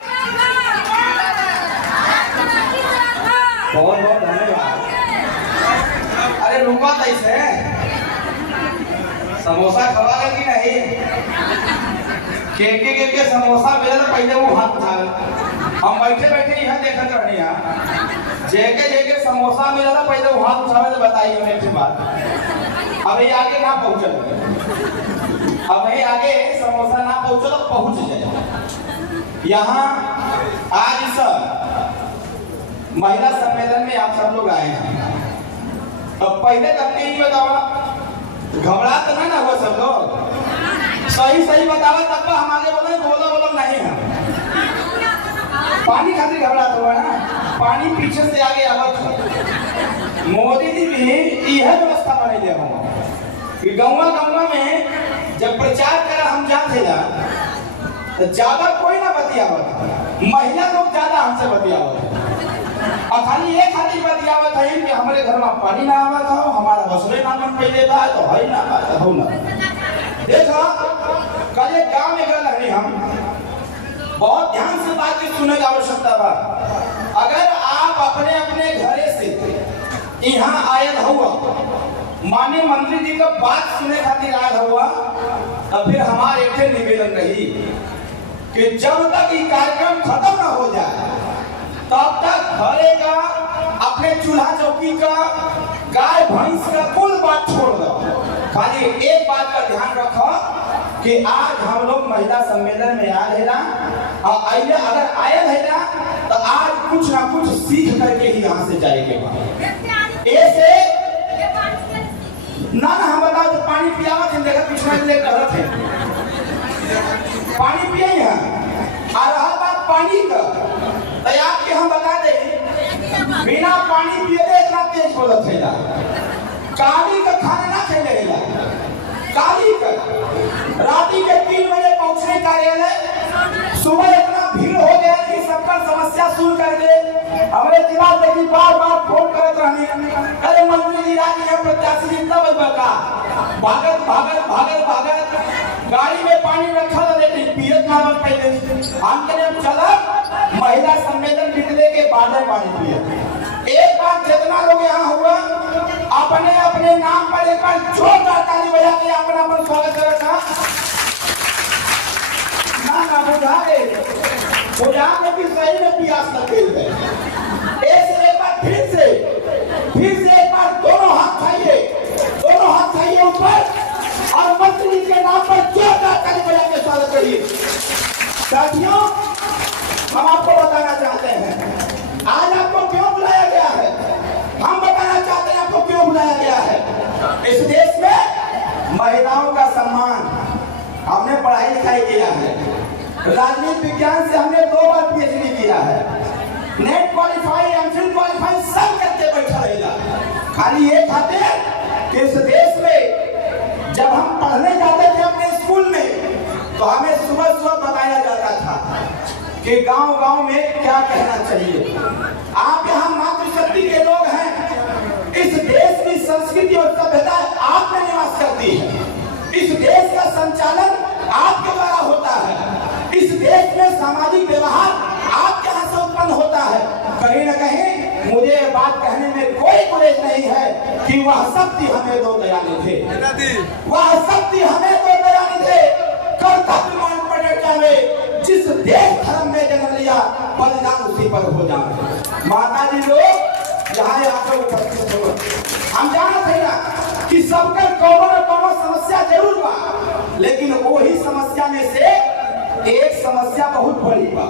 बहुत बहुत धन्यवाद। अरे रुका कैसे, समोसा खवा रहे कि नहीं? के समोसा मिला तो पहले वो हाथ उठा, हम बैठे बैठे यहाँ देखते रहने यहाँ जेके समोसा मिला था पहले वो हाथ उठावे तो बताइए मेरे की बात। अब ये आगे ना पहुँचल, अब ये आगे समोसा ना पहुँचो तो पहुँच जाए। यहाँ आज इस महिला सम्मेलन में आप सब लोग आए हैं। अब पहले तक ये बतावा, घबरा तो ना हुआ सब लोग? सही सही बतावा तब हमारे बोलो नहीं है। पानी खातिर घबरा हुआ ना, पानी पीछे से आगे आवत। मोदी जी भी यह व्यवस्था बने दे कि गाँव में जब प्रचार करा हम जाते ना तो ज्यादा कोई ना बतियावत, महिला लोग ज्यादा हमसे बतियावत और खाली एक खातिर बतियावत है कि हमारे घर में पानी ना आवत हो, हमारा बसले ना मन पे देता है तो है ना हो ना। देखो कल एक गांव में गए रहने हम, बहुत ध्यान से बात की सुनने की आवश्यकता बा। अगर आप अपने अपने घरे से यहाँ आयल हुआ, माननीय मंत्री जी का बात सुनने खातिर आयल हुआ, तो फिर हमारे एक निवेदन रही कि जब तक ये कार्यक्रम खत्म ना हो जाए तब तक घरे का, अपने चूल्हा चौकी का, गाय भैंस का कुल बात छोड़ दो। खाली एक बात का ध्यान रखो कि आज हम लोग महिला सम्मेलन में आए हैं ना, और अगर आए हैं ना तो आज कुछ ना कुछ सीख करके ही यहाँ से जाएंगे। ऐसे ना हम बताओ तो पानी पियावत है, देखा पिछले लिए गलत है, पानी पिए हैं। और रहा बात पानी का, तो आपके हम बता दें बिना पानी पिए इतना तेज बोलत है ना, काली का खाना ना खेले ना, काली का राती के 3 बजे पहुंचने कार्यालय, सुबह इतना भीड़ हो गया कि सबका समस्या सुन कर दे हमारे दिमाग में बार फोन करते रहने, अरे मंत्री जी आज यहाँ प्रत्याशी जितना बका भागत गाड़ी में पानी रखा था लेकिन पियत ना बन पाए। हम करें चला महिला सम्मेलन निकले के बाद पानी पिए। एक बार जितना लोग यहाँ हुआ अपने अपने नाम पर एक बार जोरदार ताली बजा के अपना अपन स्वागत करेगा। ना बुझा के भी सही में प्यास लगती है। एक बार फिर से एक बार दोनों हाथ खाइए ऊपर और मंत्री के नाम पर जोरदार ताली बजा के स्वागत करिए। साथियों, हम आपको बताना चाहते हैं आज आपको क्यों बुलाया गया है, हम बताना चाहते हैं आपको क्यों बुलाया गया है। इस देश में महिलाओं का सम्मान, हमने पढ़ाई लिखाई किया है, राजनीति विज्ञान से हमने 2 बार PhD किया है, नेट क्वालिफाई, एमफिल क्वालिफाई सब करके बैठा रहेगा। खाली ये खाते कि इस देश में जब हम पढ़ने जाते थे अपने स्कूल में तो हमें सुबह बताया जाता था कि गांव में क्या कहना चाहिए। आप यहाँ मातृशक्ति के लोग हैं, इस देश की संस्कृति और सभ्यता आप में निवास करती है, इस देश का संचालन आपके द्वारा होता है, इस देश में सामाजिक व्यवहार आपके यहाँ से उत्पन्न होता है। कहीं न कहीं मुझे बात कहने में कोई गुरेज नहीं है कि वह शक्ति हमें दो दयालु थे, वह शक्ति हमें दो दयालु थे। कर्तव्यमान पटना में जिस देश धर्म में जन्म लिया बलिदान उसी पर हो जाए। माता जी लोग यहाँ आकर उपस्थित हो, हम जानते हैं ना कि सबका कौनो न कौनो समस्या जरूर बा, लेकिन वही समस्या में से एक समस्या बहुत बड़ी बा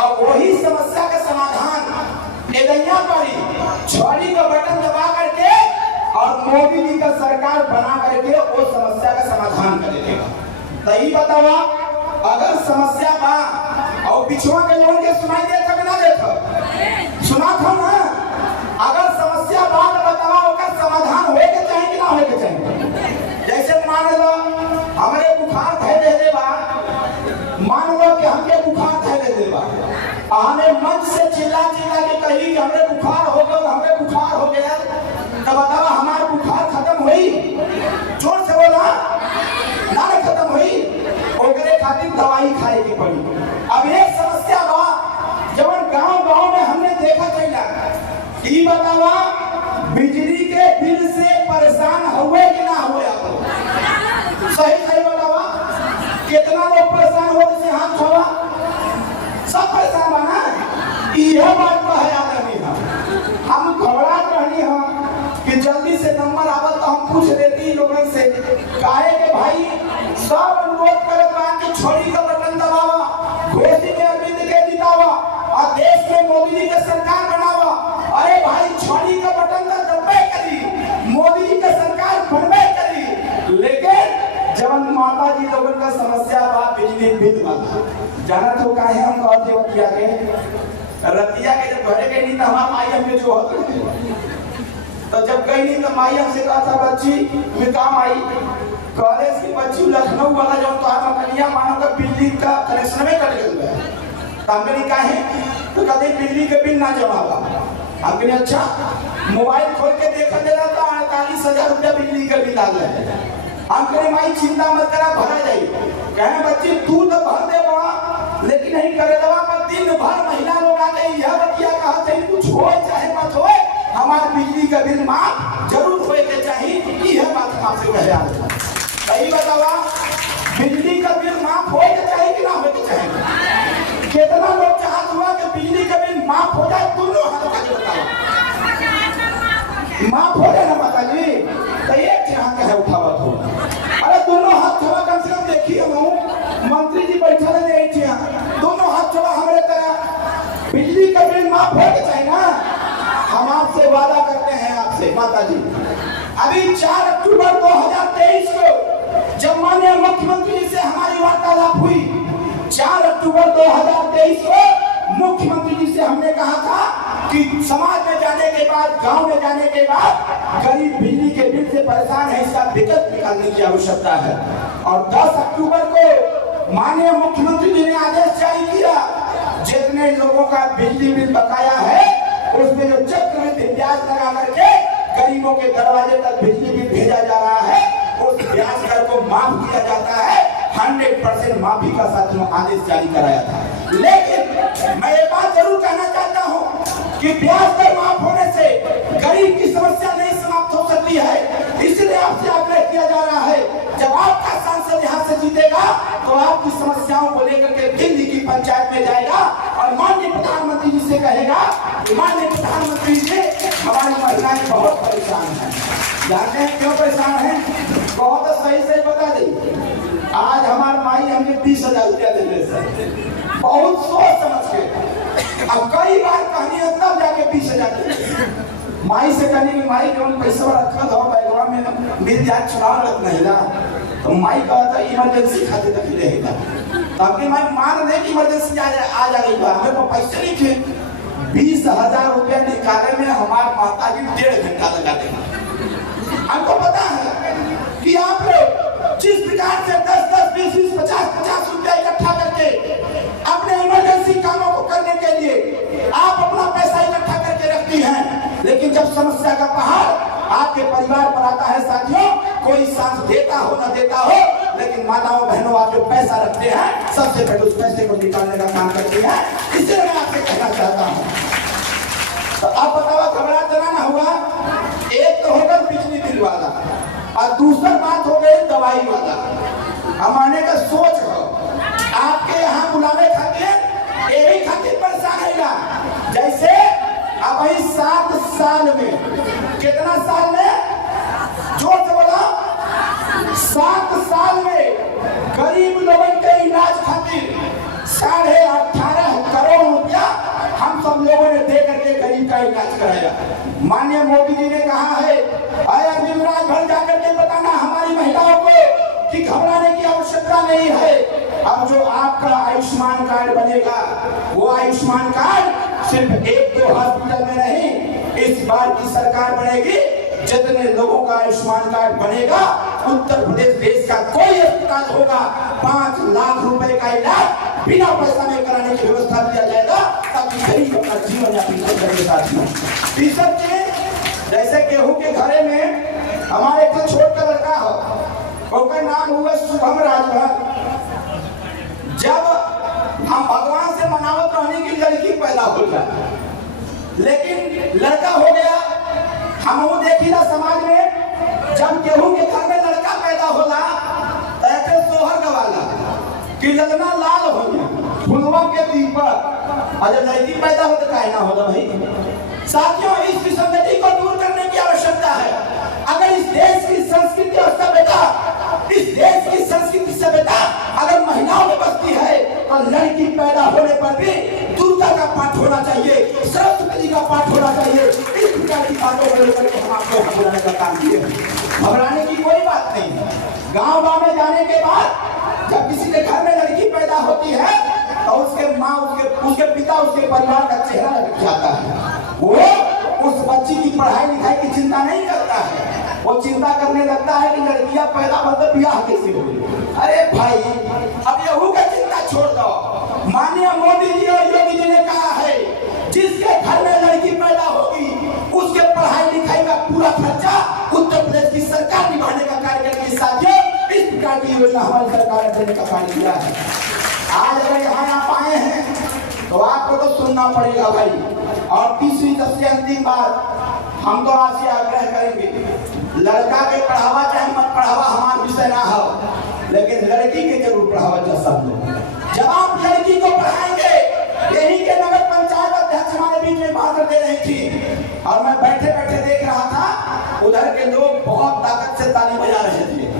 और वही समस्या का समाधान एदैया पड़ी छड़ी का बटन दबा करके और मोदी जी का सरकार बना करके वो समस्या का समाधान करेगा। तो ये बतावा अगर समस्या बा और पिछुआ के लोगों के सुनाई दे तक ना देखो सुना था ना, अगर समस्या बा तो बतावा उसका समाधान होए के चाहिए कि ना होए के चाहिए। जैसे मान लो हमारे बुखार दे बा, मान लो कि हमके बुखार दे बा, हमें मंच से चिल्ला के कही कि हमें बुखार हो गया, तब बतावा हमारा बुखार खत्म हुई? जोर से बोला ना खत्म हुई, ओकरे खातिर दवाई खाए की पड़ी। अब एक समस्या सब परेशान बना यह बात तो है आदमी हम घबरात रहनी हम कि जल्दी से नंबर आवत तो हम पूछ लेती लोगों से काहे के भाई सब अनुरोध करत बा कि छोड़ी का बटन दबावा, घोषी में अरविंद के जितावा और देश में मोदी जी के सरकार बनावा। अरे भाई छोड़ी का बटन तो दबे करी, मोदी जी के सरकार बनबे करी, लेकिन जब माता जी लोगन का समस्या बा बिजली बिल वाला जाना तो काहे हम कहते हो किया के रतिया के जब घरे गई नहीं तो हमारा माई हमके जो होते तो जब गई नहीं तो माई हमसे कहा था बच्ची मैं काम आई कॉलेज की बच्ची लखनऊ वाला जो तो आप कन्या मानो का बिजली का कनेक्शन में कट गया तो हमने कहा है तो कहते बिजली के बिल ना जमा हुआ। हमने अच्छा मोबाइल खोल के देखा दे रहा था 48,000 रुपया बिजली का बिल आ गया। हमने माई चिंता मत करा भरा जाए कहे बच्ची तू तो भर दे बड़ा लेकिन नहीं करे दवा पर दिन भर महिला लोग आके यह बतिया कहा थे कुछ हो चाहे मत हो हमारे बिजली का बिल माफ जरूर होए के चाहिए। यह बात हम आपसे कह रहा सही बतावा बिजली का बिल माफ होए के चाहिए कि ना होए के चाहिए? कितना लोग चाहत हुआ कि बिजली का बिल माफ हो जाए दोनों हाथ का बताओ माफ हो जाए ना माता जी तो एक यहाँ का है उठावत हो अरे दोनों हाथ थोड़ा कम से कम देखिए मंत्री जी बैठा रहे दोनों हाथ थोड़ा हमारे तरह बिजली का बिल माफ हो के चाहिए ना। हम आपसे वादा करते हैं आपसे माता जी अभी 4 अक्टूबर 2023 को जब माननीय मुख्यमंत्री जी से हमारी वार्तालाप हुई 4 अक्टूबर 2023 को मुख्यमंत्री जी से हमने कहा था कि समाज में जाने के बाद गांव में जाने के बाद गरीब बिजली के बिल से परेशान है इसका विकल्प निकालने की आवश्यकता है। और 10 अक्टूबर को माननीय मुख्यमंत्री जी ने आदेश जारी किया जितने लोगों का बिजली बिल बकाया है उसमें जो चक्रवृद्धि ब्याज लगा करके गरीबों के दरवाजे तक बिजली बिल भेजा जा रहा है उस ब्याज दर को माफ किया जाता है 100% माफी का साथ में आदेश जारी कराया था। लेकिन मैं ये बात जरूर कहना चाहता हूँ कि ब्याज दर माफ होने से गरीब की समस्या नहीं समाप्त हो सकती है। इसलिए आपसे आग्रह किया जा रहा है जब आपका सांसद यहाँ से जीतेगा तो आपकी समस्याओं को लेकर के दिल्ली की पंचायत में जाएगा और माननीय प्रधानमंत्री जी से कहेगा कि माननीय प्रधानमंत्री जी हमारी महिलाएं बहुत परेशान हैं। जानते हैं क्यों परेशान हैं? बहुत सही से बता दी आज हमारे माई हमने 20,000 रुपया देने से बहुत सोच समझ के अब कई बार कहनी है तब जाके 20,000 माई से कहनी कि माई जो पैसा रखा था बैगवा में मिल जाए चुनाव रख नहीं ना तो माई कहा था इमरजेंसी खाते तक रहेगा ताकि मैं मान ले कि इमरजेंसी आ जाएगी हमें तो पैसे नहीं थे 20,000 रुपया निकालने में हमारे माता जी 1.5 घंटा लगा देंगे। हमको पता है कि आप लोग जिस प्रकार से 10-10, 20-20, 50-50 रुपया इकट्ठा करके अपने इमरजेंसी कामों को करने के लिए आप अपना पैसा इकट्ठा करके रखती हैं लेकिन जब समस्या का पहाड़ आपके परिवार पर आता है साथियों कोई साथ देता हो न देता हो लेकिन माताओं बहनों आप जो पैसा रखते हैं सबसे पहले उस पैसे को निकालने का काम करती है। इसलिए मैं आपसे कहना चाहता हूँ तो आप बताओ घबरा देना ना हुआ। एक तो होगा बिजली बिल वाला और दूसरा बात हो गई दवाई वाला। हमारे का सोच हो आपके यहाँ बुलाने खातिर यही खातिर परेशान है जैसे अब 7 साल में कितना साल में जोर से बोला 7 साल में गरीब लोगों के इलाज खातिर 18.5 करोड़ रुपया हम सब लोगों ने दे करके गरीब का इलाज कराया। माननीय मोदी जी ने कहा है अरविंद राज भर जाकर के बताना हमारी महिलाओं को कि घबराने की आवश्यकता नहीं है। अब जो आपका आयुष्मान कार्ड बनेगा वो आयुष्मान कार्ड सिर्फ 1-2 हॉस्पिटल में नहीं इस बार की सरकार बनेगी जितने लोगों का आयुष्मान कार्ड बनेगा उत्तर प्रदेश देश का कोई अस्पताल होगा 5 लाख रुपए का इलाज बिना पैसा में कराने की व्यवस्था किया जाएगा ताकि गरीब अपना जीवन यापन कर सके। साथियों तीसरा चीज जैसे गेहूं के घरे में हमारे एक छोटा लड़का हो उसका नाम हुआ शुभम राजभर। जब हम भगवान से मनावत रहने की लड़की पैदा हो जाए लेकिन लड़का हो गया हम वो देखी ना समाज में जब गेहूं के घर में लड़का पैदा होला तो ऐसे सोहर गवाला कि ललना लाल हो गया फुलवा के दीपक। और जब लड़की पैदा हो तो काहे ना होगा भाई। साथियों, इस विसंगति को दूर करने की आवश्यकता है। अगर इस देश की संस्कृति और सभ्यता, इस देश की संस्कृति सभ्यता अगर महिलाओं में बसती है तो लड़की पैदा होने पर भी दुर्गा का पाठ होना चाहिए, सरस्वती का पाठ होना चाहिए। इस प्रकार की बातों को लेकर के हम आपको घबराने का काम किए। घबराने की कोई बात नहीं है। गाँव में जाने के बाद जब किसी के घर में लड़की पैदा होती है तो उसके माँ, उसके पिता, उसके परिवार का चेहरा लग जाता है। वो उस बच्ची की पढ़ाई लिखाई की चिंता नहीं करता है, वो चिंता करने लगता है कि लड़कियां पैदा मतलब ब्याह कैसे होगी। अरे भाई, अब यहू का चिंता छोड़ दो। माननीय मोदी जी और योगी जी ने कहा है जिसके घर में लड़की पैदा होगी उसके पढ़ाई लिखाई का पूरा खर्चा उत्तर प्रदेश की सरकार निभाने का कार्य करती है। साथियों, इस प्रकार की योजना हमारी सरकार ने देने का कार्य किया है। आज अगर यहाँ आप आए हैं तो आपको तो सुनना पड़ेगा भाई। और तीसरी सबसे अंतिम बात, हम तो आपसे आग्रह करेंगे, लड़का के पढ़ावा चाहे मत पढ़ावा हमारा विषय ना हो, लेकिन लड़की के जरूर पढ़ावा चाहे सब लोग। जब आप लड़की को पढ़ाएंगे, यही के नगर पंचायत अध्यक्ष हमारे बीच में भाषण दे रही थी और मैं बैठे बैठे देख रहा था, उधर के लोग बहुत ताकत से ताली बजा रहे थे।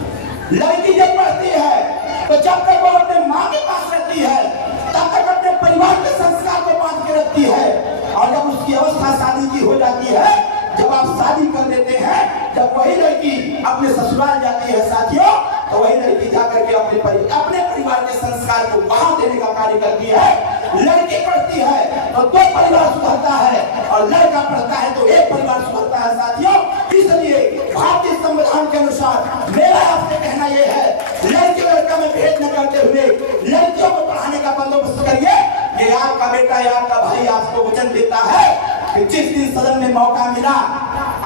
लड़की जब पढ़ती है तो जब तक वो अपने माँ के पास रहती है तब तक अपने परिवार के संस्कार को बांध के रखती है, और जब उसकी अवस्था शादी की हो जाती है, जब आप शादी कर देते हैं, जब वही लड़की अपने ससुराल जाती है साथियों, तो वही लड़की जाकर के अपने परिवार के संस्कार को वहां देने का कार्य करती है। लड़की पढ़ती है तो दो परिवार सुधरता है और लड़का पढ़ता है तो एक परिवार सुधरता है साथियों। इसलिए भारतीय संविधान के अनुसार मेरा आपसे कहना यह है, लड़की लड़का में भेद न करते हुए लड़कियों को पढ़ाने का बंदोबस्त करिए। ये आपका बेटा या आपका भाई आपको वचन देता है कि जिस दिन सदन में मौका मिला,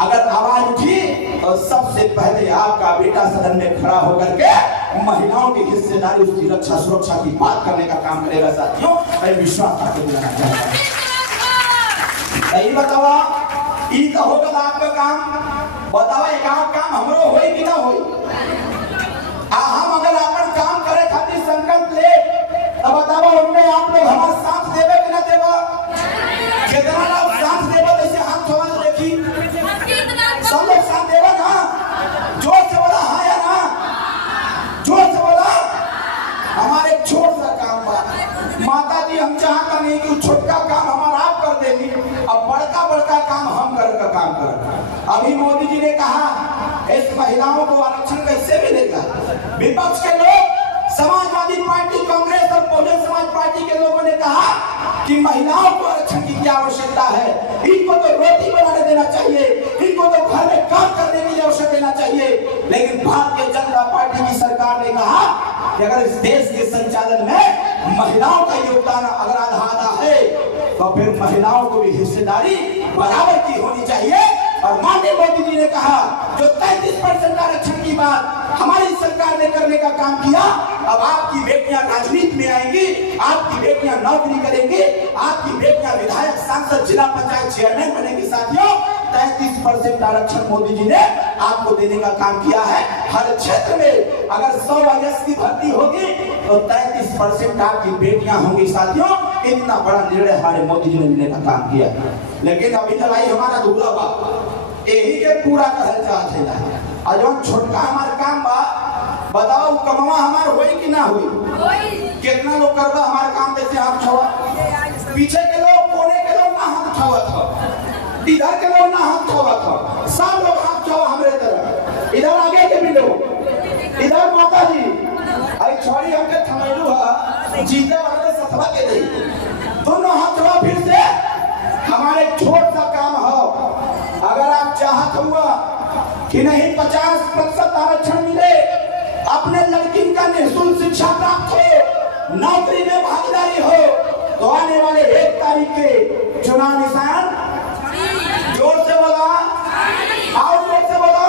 अगर आवाज उठी तो सबसे पहले आपका बेटा सदन में खड़ा होकर के महिलाओं की हिस्सेदारी, उसकी रक्षा सुरक्षा की बात करने का काम करेगा साथियों। मैं विश्वास आपको दिलाना चाहता हूँ। सही बतावा, ई तो होगा आपका काम। बतावा एक काम हमरो होई कि ना होई। हम अगर अपन काम करे खातिर संकल्प ले तो बतावा उनमें आप लोग हमारा साथ देवे कि ना देवा। कितना लोग साथ देवा, जैसे हाथ थोड़ा देखी सब लोग साथ देवा ना। जोर से बोला हाँ या ना, जोर से बोला। हमारे छोट सा काम बा माता जी, हम चाहता नहीं कि छोटका काम हमारा आप कर देंगे, अब बड़का बड़का काम हम कर का काम कर। अभी मोदी जी ने कहा इस महिलाओं को आरक्षण कैसे मिलेगा। विपक्ष के लोग, समाजवादी पार्टी, कांग्रेस और बहुजन समाज पार्टी के लोगों ने कहा कि महिलाओं को आरक्षण की क्या आवश्यकता है, इनको तो रोटी बनाने देना चाहिए, इनको तो घर में काम करने के लिए अवसर देना चाहिए। लेकिन भारतीय जनता पार्टी की सरकार ने कहा कि अगर इस देश के संचालन में महिलाओं का योगदान अगर आधा है तो फिर महिलाओं को भी हिस्सेदारी बराबर की होनी चाहिए। और माननीय मोदी जी ने कहा जो 33% आरक्षण की बात हमारी सरकार ने करने का काम किया, अब आपकी बेटियां राजनीति में आएंगी, आपकी बेटियां नौकरी करेंगी, आपकी बेटियां विधायक, सांसद, जिला पंचायत चेयरमैन बनेंगी साथियों। 33% आरक्षण मोदी जी ने आपको देने का काम किया है। हर क्षेत्र में अगर 100 IAS की भर्ती होगी तो 33% आपकी बेटियां होंगी साथियों। इतना बड़ा निर्णय हमारे मोदी जी ने लेने का काम किया। लेकिन अभी लड़ाई हमारा दूल्हा बा, यही के पूरा कहल चाहते हैं। और जो छोटका हमारा काम बा, बताओ कमवा हमार होई कि ना होई। कितना लोग करवा हमारा काम, जैसे हाथ छवा, पीछे के लोग, कोने के लोग ना हाथ छवा था, इधर के लोग ना हाथ छवा था, सब लोग हाथ छवा हमारे तरफ। इधर आगे के भी लोग, इधर माता जी आई छोड़ी हमके थमेलू है जीते वाले सतवा के नहीं, दोनों हाथ छवा। फिर से हमारे छोट सा काम हो, अगर आप चाहत हुआ कि नहीं 50% आरक्षण मिले, अपने लड़की का निःशुल्क शिक्षा प्राप्त हो, नौकरी में भागीदारी हो, तो आने वाले 1 तारीख के चुनाव निशान जोर से बोला, और जोर से बोला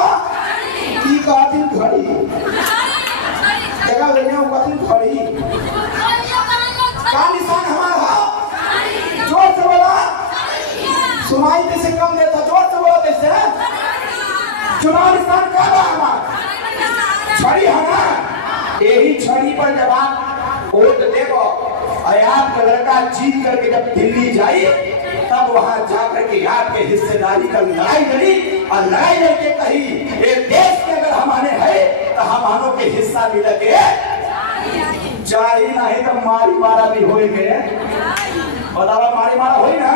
की कातिल घड़ी जगह लेने कातिल घड़ी का निशान हमारा, जोर से बोला। सुनाई जैसे कम देता, जोर से बोला कैसे। चुनाव निशान का हमारा छड़ी है ना, यही छड़ी पर जब आप वोट देवो, है आपका लड़का जीत करके जब दिल्ली जाई तब वहां जाकर के आपके हिस्सेदारी का लड़ाई लड़ी और लड़ाई लड़के कही ये देश के अगर हमारे है तो हमारों के हिस्सा मिल के चाहिए नहीं तो मारी मारा भी हो गए। बतावा मारी मारा हो ना,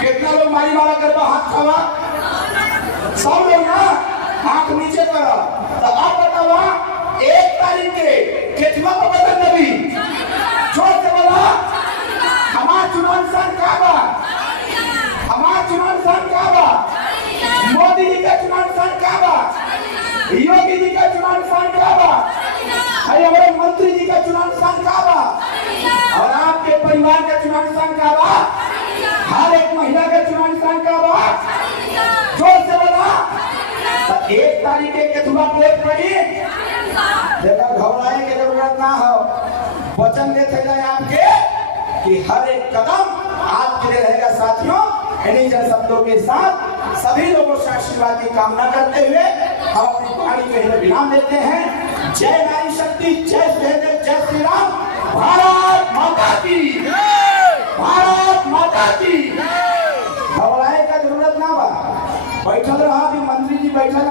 कितना लोग मारी मारा करवा हाथ खावा सब लोग ना हाथ नीचे करो। तो अब बतावा 1 तारीख के केतवा को बदल नबी जोर से बोला हमारा चुनाव निशान क्या बा, हमारा चुनाव निशान क्या बा, मोदी जी का चुनाव निशान क्या बा, योगी जी का चुनाव निशान क्या बा, हमारे मंत्री जी का चुनाव निशान क्या बा, और आपके परिवार का चुनाव निशान क्या बा, हर एक महिला का चुनाव निशान क्या बा, जोर से बोला। 1 तारीख के केतुआ वोट पड़ी, देखा घबराए के जरूरत ना हो, वचन देते हैं आपके कि हर एक कदम आपके लिए रहेगा साथियों। इन्हीं जन शब्दों के साथ सभी लोगों से आशीर्वाद की कामना करते हुए हम अपनी वाणी के विराम देते हैं। जय नारी शक्ति, जय सहदेव, जय श्री राम। भारत माता की, भारत माता की।